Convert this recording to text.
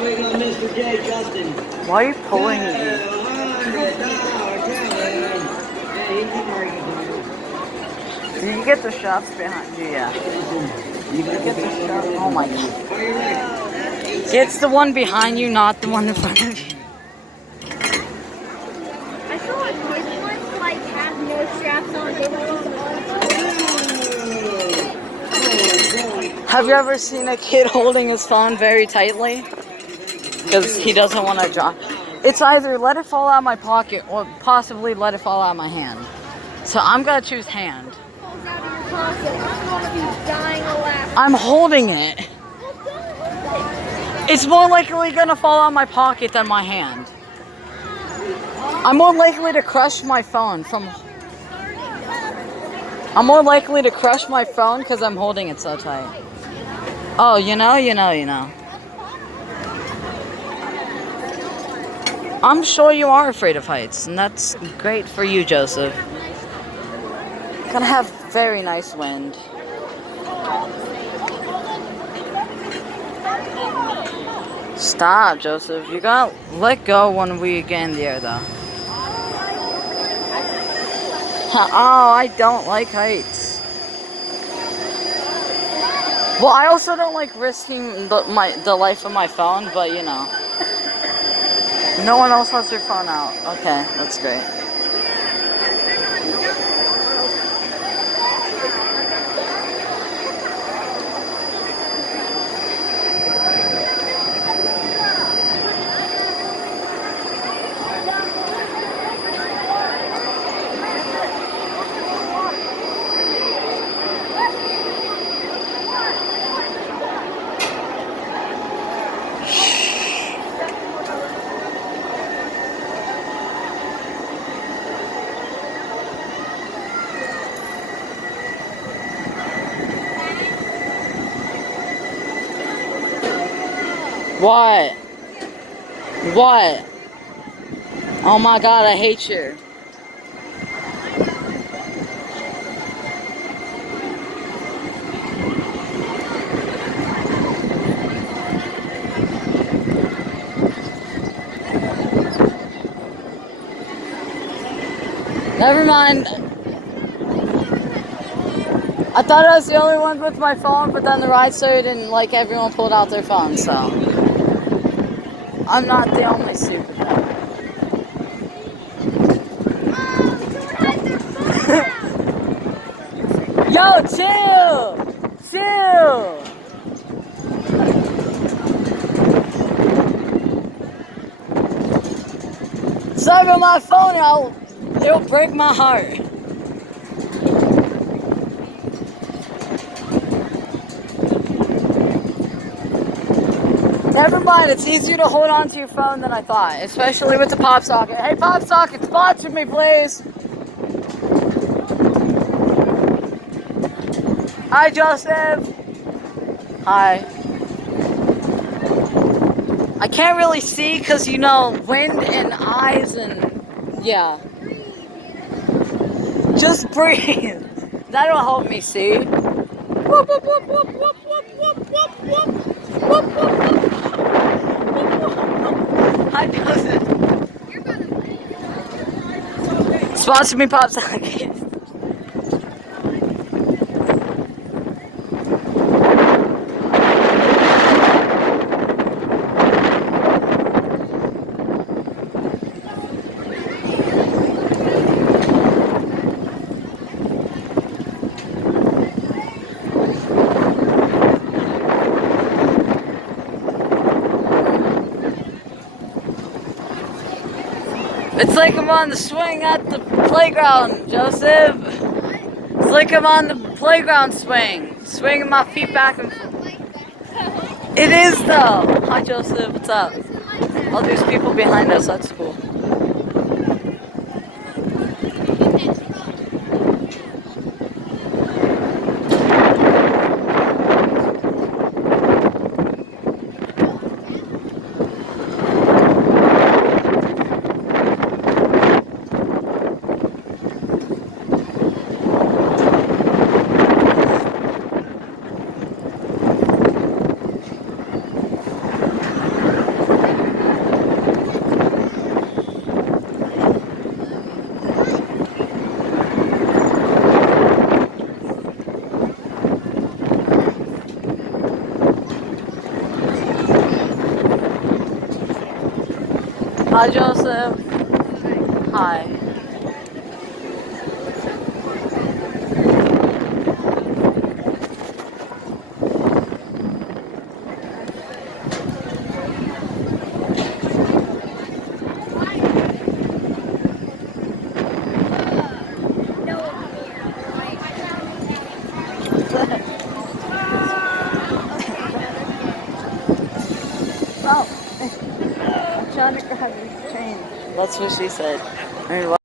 Here we go, Mr. J. Justin. Why are you pulling me? $100 challenge. Hey, he's marking Do you get the shots behind you? Yeah. You got Get the shot. Oh my god. Are you ready? It's the one behind you, not the one in front of you. I saw it once, like, have no straps on. They were just on. Have you ever seen a kid holding his phone very tightly? Because he doesn't want to drop. It's either let it fall out of my pocket or possibly let it fall out of my hand. So I'm gonna choose hand. Falls out of your pocket. I'm gonna be dying of laughter. I'm holding it. It's more likely gonna fall out of my pocket than my hand. I'm more likely to crush my phone I'm more likely to crush my phone because I'm holding it so tight. Oh, you know. I'm sure you are afraid of heights, and that's great for you, Joseph. Gonna have very nice wind. Stop, Joseph. You gotta let go when we get in the air, though. Oh, I don't like heights. Well, I also don't like risking the life of my phone, but you know. No one else has their phone out. Okay, that's great. What? What? Oh my god, I hate you. Never mind. I thought I was the only one with my phone, but then the ride started and like everyone pulled out their phone, so I'm not the only stupid one. Yo, chill! Chill! Sorry about my phone, it'll break my heart. Never mind, it's easier to hold on to your phone than I thought, especially with the pop socket. Hey, pop socket, sponsor me, please. Hi, Joseph. Hi. I can't really see because, you know, wind and eyes and, yeah. Just breathe. That'll help me see. Whoop, whoop, whoop, whoop, whoop, whoop, whoop, whoop, whoop. Whoop, whoop, whoop. Hi, Joseph. Sponsor me, Pop Socket. It's like I'm on the swing at the playground, Joseph. It's like I'm on the playground swing. Swinging my feet back and forth. It is though. Hi, Joseph. What's up? Oh, there's people behind us. That's cool. Hi, Joseph. Hi. Oh, I'm trying to grab your change. That's what she said.